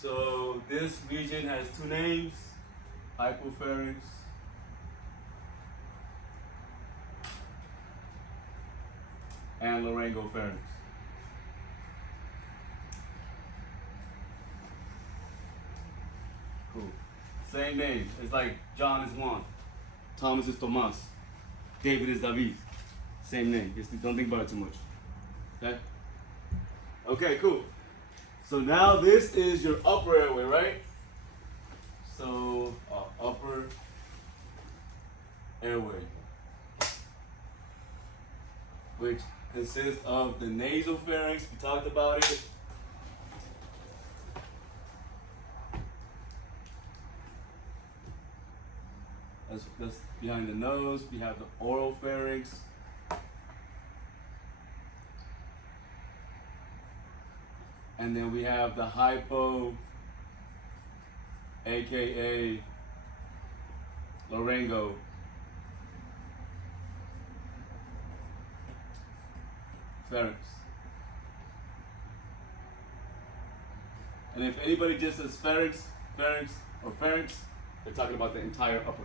So this region has two names, hypopharynx and laryngopharynx. Cool. Same name. It's like John is Juan, Thomas is Tomas, David is David. Same name. Just don't think about it too much. Okay? Okay, cool. So now this is your upper airway, right? So upper airway, which consists of the nasopharynx. We talked about it. That's behind the nose. We have the oropharynx. And then we have the hypo, aka laryngopharynx. And if anybody just says pharynx, or pharynx, they're talking about the entire upper